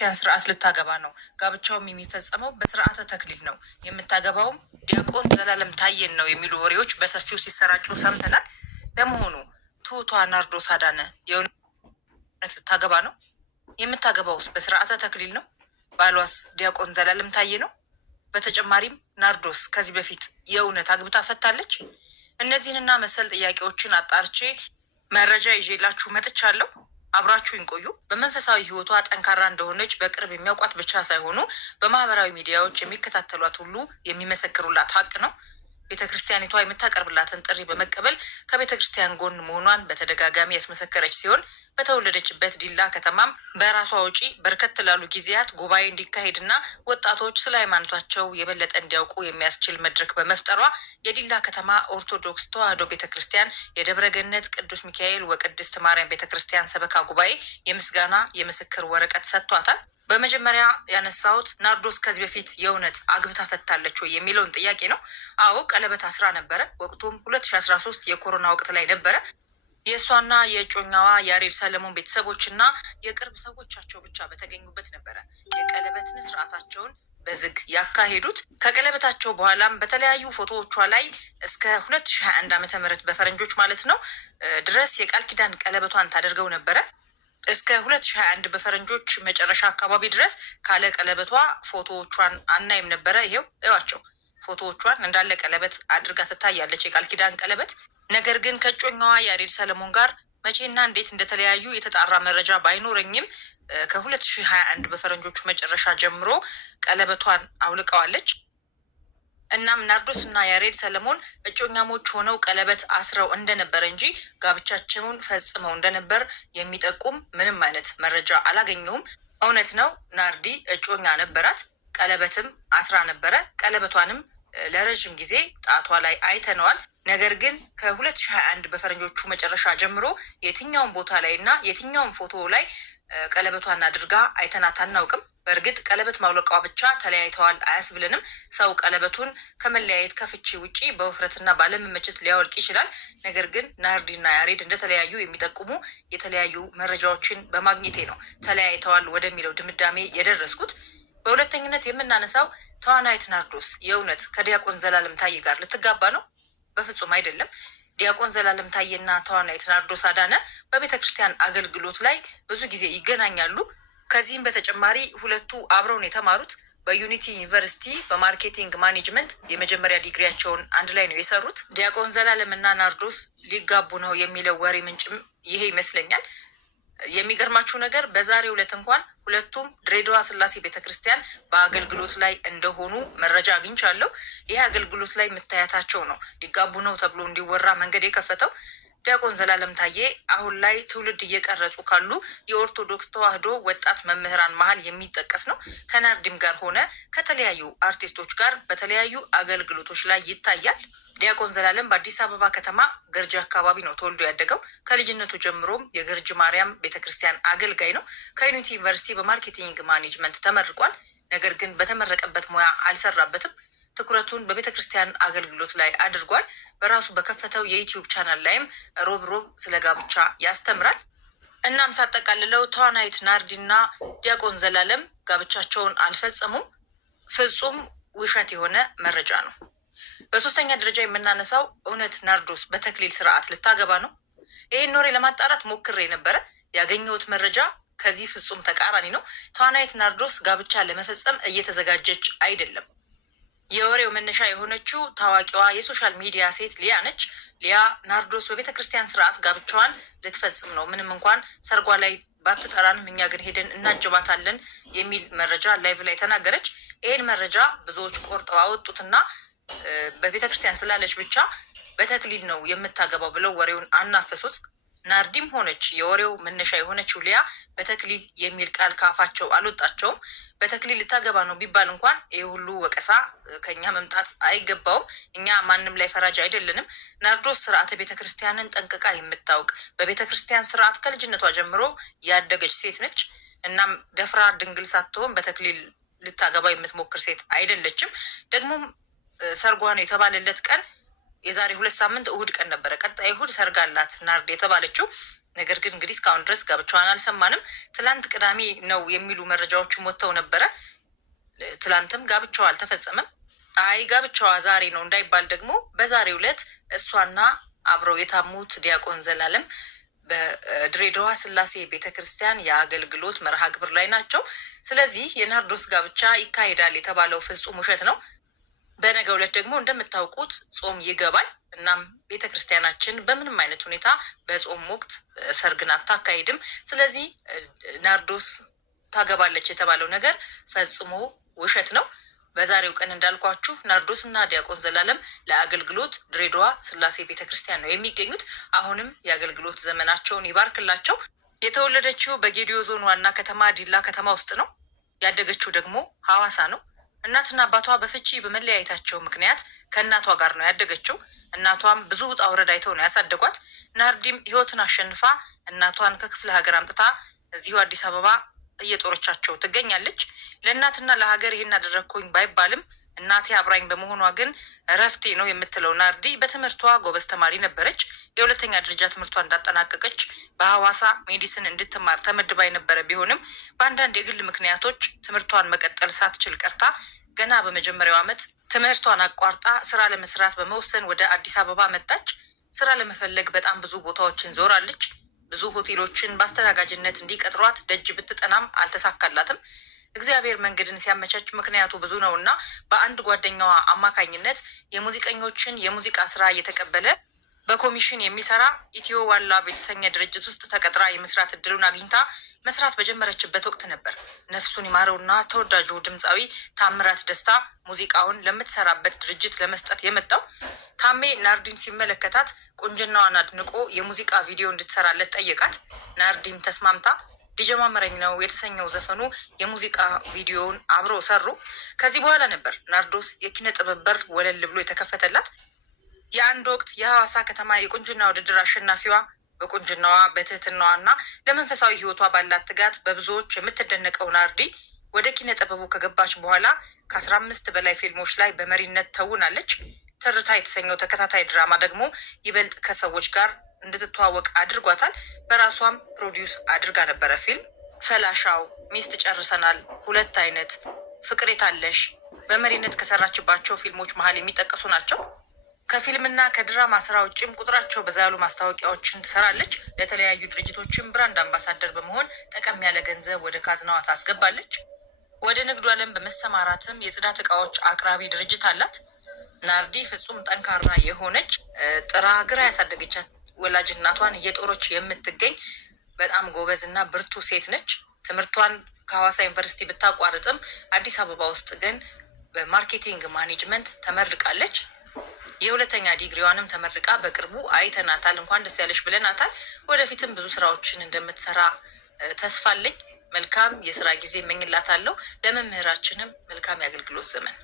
ክርስቲያን ስርዓት ልታገባ ነው። ጋብቻውም የሚፈጸመው በስርዓተ ተክሊል ነው። የምታገባውም ዲያቆን ዘላለም ታየን ነው የሚሉ ወሬዎች በሰፊው ሲሰራጩ ሰምተናል። ለመሆኑ ትሁቷ ናርዶስ አዳነ የእውነት ልታገባ ነው? የምታገባውስ በስርዓተ ተክሊል ነው? ባሏስ ዲያቆን ዘላለም ታየ ነው? በተጨማሪም ናርዶስ ከዚህ በፊት የእውነት አግብታ ፈታለች? እነዚህንና መሰል ጥያቄዎችን አጣርቼ መረጃ ይዤላችሁ መጥቻለሁ። አብራችሁኝ ቆዩ። በመንፈሳዊ ህይወቷ ጠንካራ እንደሆነች በቅርብ የሚያውቋት ብቻ ሳይሆኑ በማህበራዊ ሚዲያዎች የሚከታተሏት ሁሉ የሚመሰክሩላት ሀቅ ነው። ቤተክርስቲያኒቷ የምታቀርብላትን ጥሪ በመቀበል ከቤተክርስቲያን ጎን መሆኗን በተደጋጋሚ ያስመሰከረች ሲሆን በተወለደችበት ዲላ ከተማም በራሷ ወጪ በርከት ላሉ ጊዜያት ጉባኤ እንዲካሄድና ወጣቶች ስለ ሃይማኖታቸው የበለጠ እንዲያውቁ የሚያስችል መድረክ በመፍጠሯ የዲላ ከተማ ኦርቶዶክስ ተዋሕዶ ቤተክርስቲያን የደብረገነት ቅዱስ ሚካኤል ወቅድስት ማርያም ቤተክርስቲያን ሰበካ ጉባኤ የምስጋና የምስክር ወረቀት ሰጥቷታል። በመጀመሪያ ያነሳሁት ናርዶስ ከዚህ በፊት የእውነት አግብታ ፈታለች ወይ የሚለውን ጥያቄ ነው። አዎ ቀለበት አስራ ነበረ። ወቅቱም 2013 የኮሮና ወቅት ላይ ነበረ። የእሷና የእጮኛዋ ያሬድ ሰለሞን ቤተሰቦችና የቅርብ ሰዎቻቸው ብቻ በተገኙበት ነበረ የቀለበትን ስርዓታቸውን በዝግ ያካሄዱት። ከቀለበታቸው በኋላም በተለያዩ ፎቶዎቿ ላይ እስከ 2021 ዓ.ም በፈረንጆች ማለት ነው ድረስ የቃል ኪዳን ቀለበቷን ታደርገው ነበረ። እስከ 2021 በፈረንጆች መጨረሻ አካባቢ ድረስ ካለ ቀለበቷ ፎቶዎቿን አናይም ነበረ። ይሄው እዋቸው ፎቶዎቿን እንዳለ ቀለበት አድርጋ ትታያለች፣ የቃል ኪዳን ቀለበት። ነገር ግን ከእጮኛዋ ያሬድ ሰለሞን ጋር መቼና እንዴት እንደተለያዩ የተጣራ መረጃ ባይኖረኝም ከ2021 በፈረንጆቹ መጨረሻ ጀምሮ ቀለበቷን አውልቀዋለች። እናም ናርዶስ እና ያሬድ ሰለሞን እጮኛሞች ሆነው ቀለበት አስረው እንደነበረ እንጂ ጋብቻቸውን ፈጽመው እንደነበር የሚጠቁም ምንም አይነት መረጃ አላገኘውም። እውነት ነው፣ ናርዲ እጮኛ ነበራት፣ ቀለበትም አስራ ነበረ። ቀለበቷንም ለረዥም ጊዜ ጣቷ ላይ አይተነዋል። ነገር ግን ከ2021 በፈረንጆቹ መጨረሻ ጀምሮ የትኛውን ቦታ ላይ እና የትኛውን ፎቶ ላይ ቀለበቷን አድርጋ አይተናት አናውቅም። በእርግጥ ቀለበት ማውለቋ ብቻ ተለያይተዋል አያስብልንም። ሰው ቀለበቱን ከመለያየት ከፍቺ ውጪ በውፍረትና ባለመመቸት ሊያወልቅ ይችላል። ነገር ግን ናርዲና ያሬድ እንደተለያዩ የሚጠቁሙ የተለያዩ መረጃዎችን በማግኘቴ ነው ተለያይተዋል ወደሚለው ድምዳሜ የደረስኩት። በሁለተኝነት የምናነሳው ተዋናይት ናርዶስ የእውነት ከዲያቆን ዘላለም ታዬ ጋር ልትጋባ ነው? በፍጹም አይደለም። ዲያቆን ዘላለም ታዬና ተዋናይት ናርዶስ አዳነ በቤተ ክርስቲያን አገልግሎት ላይ ብዙ ጊዜ ይገናኛሉ። ከዚህም በተጨማሪ ሁለቱ አብረውን የተማሩት በዩኒቲ ዩኒቨርሲቲ በማርኬቲንግ ማኔጅመንት የመጀመሪያ ዲግሪያቸውን አንድ ላይ ነው የሰሩት። ዲያቆን ዘላለም እና ናርዶስ ሊጋቡ ነው የሚለው ወሬ ምንጭም ይሄ ይመስለኛል። የሚገርማችሁ ነገር በዛሬው ዕለት እንኳን ሁለቱም ድሬዳዋ ስላሴ ቤተክርስቲያን በአገልግሎት ላይ እንደሆኑ መረጃ አግኝቻለሁ። ይህ አገልግሎት ላይ መታየታቸው ነው ሊጋቡ ነው ተብሎ እንዲወራ መንገድ የከፈተው። ዲያቆን ዘላለም ታዬ አሁን ላይ ትውልድ እየቀረጹ ካሉ የኦርቶዶክስ ተዋሕዶ ወጣት መምህራን መሀል የሚጠቀስ ነው። ከናርዲም ጋር ሆነ ከተለያዩ አርቲስቶች ጋር በተለያዩ አገልግሎቶች ላይ ይታያል። ዲያቆን ዘላለም በአዲስ አበባ ከተማ ገርጂ አካባቢ ነው ተወልዶ ያደገው። ከልጅነቱ ጀምሮም የገርጂ ማርያም ቤተክርስቲያን አገልጋይ ነው። ከዩኒቲ ዩኒቨርሲቲ በማርኬቲንግ ማኔጅመንት ተመርቋል። ነገር ግን በተመረቀበት ሙያ አልሰራበትም። ትኩረቱን በቤተ ክርስቲያን አገልግሎት ላይ አድርጓል። በራሱ በከፈተው የዩቲዩብ ቻናል ላይም ሮብ ስለ ጋብቻ ያስተምራል። እናም ሳጠቃልለው ተዋናይት ናርዲና ዲያቆን ዘላለም ጋብቻቸውን አልፈጸሙም። ፍጹም ውሸት የሆነ መረጃ ነው። በሶስተኛ ደረጃ የምናነሳው እውነት ናርዶስ በተክሊል ስርዓት ልታገባ ነው? ይህን ኖሬ ለማጣራት ሞክሬ ነበረ። ያገኘሁት መረጃ ከዚህ ፍጹም ተቃራኒ ነው። ተዋናይት ናርዶስ ጋብቻ ለመፈጸም እየተዘጋጀች አይደለም። የወሬው መነሻ የሆነችው ታዋቂዋ የሶሻል ሚዲያ ሴት ሊያ ነች። ሊያ ናርዶስ በቤተ ክርስቲያን ስርዓት ጋብቻዋን ልትፈጽም ነው፣ ምንም እንኳን ሰርጓ ላይ ባትጠራንም እኛ ግን ሄደን እናጅባታለን የሚል መረጃ ላይቭ ላይ ተናገረች። ይህን መረጃ ብዙዎች ቆርጠው አወጡትና በቤተ ክርስቲያን ስላለች ብቻ በተክሊል ነው የምታገባው ብለው ወሬውን አናፈሱት። ናርዲም ሆነች የወሬው መነሻ የሆነችው ሊያ በተክሊል የሚል ቃል ካፋቸው አልወጣቸውም። በተክሊል ልታገባ ነው ቢባል እንኳን ይህ ሁሉ ወቀሳ ከኛ መምጣት አይገባውም። እኛ ማንም ላይ ፈራጅ አይደለንም። ናርዶስ ስርዓተ ቤተክርስቲያንን ጠንቅቃ የምታውቅ በቤተ ክርስቲያን ስርዓት ከልጅነቷ ጀምሮ ያደገች ሴት ነች። እናም ደፍራ ድንግል ሳትሆን በተክሊል ልታገባ የምትሞክር ሴት አይደለችም። ደግሞም ሰርጓ ነው የተባለለት ቀን የዛሬ 2 ሳምንት እሁድ ቀን ነበረ። ቀጣይ እሁድ ሰርጋላት ናርዲ የተባለችው። ነገር ግን እንግዲህ እስካሁን ድረስ ጋብቻዋን አልሰማንም። ትላንት ቅዳሜ ነው የሚሉ መረጃዎችም ወጥተው ነበረ። ትላንትም ጋብቻዋ አልተፈጸመም። አይ ጋብቻዋ ዛሬ ነው እንዳይባል ደግሞ በዛሬው ዕለት እሷና አብረው የታሙት ዲያቆን ዘላለም በድሬዳዋ ስላሴ ቤተክርስቲያን የአገልግሎት መርሃ ግብር ላይ ናቸው። ስለዚህ የናርዶስ ጋብቻ ይካሄዳል የተባለው ፍጹም ውሸት ነው። በነገው ዕለት ደግሞ እንደምታውቁት ጾም ይገባል። እናም ቤተክርስቲያናችን በምንም አይነት ሁኔታ በጾም ወቅት ሰርግን አታካሂድም። ስለዚህ ናርዶስ ታገባለች የተባለው ነገር ፈጽሞ ውሸት ነው። በዛሬው ቀን እንዳልኳችሁ ናርዶስ እና ዲያቆን ዘላለም ለአገልግሎት ድሬዳዋ ስላሴ ቤተክርስቲያን ነው የሚገኙት። አሁንም የአገልግሎት ዘመናቸውን ይባርክላቸው። የተወለደችው በጌዲዮ ዞን ዋና ከተማ ዲላ ከተማ ውስጥ ነው። ያደገችው ደግሞ ሐዋሳ ነው። እናትና አባቷ በፍቺ በመለያየታቸው ምክንያት ከእናቷ ጋር ነው ያደገችው። እናቷም ብዙ ውጣ ውረድ አይተው ነው ያሳደጓት። ናርዲም ህይወትን አሸንፋ እናቷን ከክፍለ ሀገር አምጥታ እዚሁ አዲስ አበባ እየጦረቻቸው ትገኛለች። ለእናትና ለሀገር ይሄን አደረግኩኝ ባይባልም እናቴ አብራኝ በመሆኗ ግን እረፍቴ ነው የምትለው ናርዲ በትምህርቷ ጎበዝ ተማሪ ነበረች። የሁለተኛ ደረጃ ትምህርቷ እንዳጠናቀቀች በሐዋሳ ሜዲሲን እንድትማር ተመድባ የነበረ ቢሆንም በአንዳንድ የግል ምክንያቶች ትምህርቷን መቀጠል ሳትችል ቀርታ ገና በመጀመሪያው ዓመት ትምህርቷን አቋርጣ ስራ ለመስራት በመወሰን ወደ አዲስ አበባ መጣች። ስራ ለመፈለግ በጣም ብዙ ቦታዎችን ዞራለች። ብዙ ሆቴሎችን በአስተናጋጅነት እንዲቀጥሯት ደጅ ብትጠናም አልተሳካላትም። እግዚአብሔር መንገድን ሲያመቻች ምክንያቱ ብዙ ነው እና በአንድ ጓደኛዋ አማካኝነት የሙዚቀኞችን የሙዚቃ ስራ እየተቀበለ በኮሚሽን የሚሰራ ኢትዮ ዋላ የተሰኘ ድርጅት ውስጥ ተቀጥራ የመስራት እድሉን አግኝታ መስራት በጀመረችበት ወቅት ነበር ነፍሱን ይማረውና ተወዳጁ ድምፃዊ ታምራት ደስታ ሙዚቃውን ለምትሰራበት ድርጅት ለመስጠት የመጣው። ታሜ ናርዲን ሲመለከታት ቁንጅናዋን አድንቆ የሙዚቃ ቪዲዮ እንድትሰራለት ጠየቃት። ናርዲም ተስማምታ ሊጀማመረኝ ነው የተሰኘው ዘፈኑ የሙዚቃ ቪዲዮውን አብሮ ሰሩ። ከዚህ በኋላ ነበር ናርዶስ የኪነ ጥበብ በር ወለል ብሎ የተከፈተላት። የአንድ ወቅት የሐዋሳ ከተማ የቁንጅና ውድድር አሸናፊዋ በቁንጅናዋ በትህትናዋና ለመንፈሳዊ ህይወቷ ባላት ትጋት በብዙዎች የምትደነቀው ናርዲ ወደ ኪነ ጥበቡ ከገባች በኋላ ከ15 በላይ ፊልሞች ላይ በመሪነት ተውናለች። ትርታ የተሰኘው ተከታታይ ድራማ ደግሞ ይበልጥ ከሰዎች ጋር እንድትተዋወቅ አድርጓታል። በራሷም ፕሮዲውስ አድርጋ ነበረ። ፊልም ፈላሻው፣ ሚስት ጨርሰናል፣ ሁለት አይነት፣ ፍቅር የታለሽ በመሪነት ከሰራችባቸው ፊልሞች መሀል የሚጠቀሱ ናቸው። ከፊልምና ከድራማ ስራ ውጭም ቁጥራቸው በዛ ያሉ ማስታወቂያዎችን ትሰራለች። ለተለያዩ ድርጅቶችም ብራንድ አምባሳደር በመሆን ጠቀም ያለ ገንዘብ ወደ ካዝናዋ ታስገባለች። ወደ ንግዱ ዓለም በመሰማራትም የጽዳት እቃዎች አቅራቢ ድርጅት አላት። ናርዲ ፍጹም ጠንካራ የሆነች ጥራ ግራ ያሳደገቻት ወላጅ እናቷን እየጦሮች የምትገኝ በጣም ጎበዝ እና ብርቱ ሴት ነች። ትምህርቷን ከሐዋሳ ዩኒቨርሲቲ ብታቋርጥም አዲስ አበባ ውስጥ ግን በማርኬቲንግ ማኔጅመንት ተመርቃለች። የሁለተኛ ዲግሪዋንም ተመርቃ በቅርቡ አይተናታል። እንኳን ደስ ያለሽ ብለናታል። ወደፊትም ብዙ ስራዎችን እንደምትሰራ ተስፋ አለኝ። መልካም የስራ ጊዜ እመኝላታለሁ። ለመምህራችንም መልካም የአገልግሎት ዘመን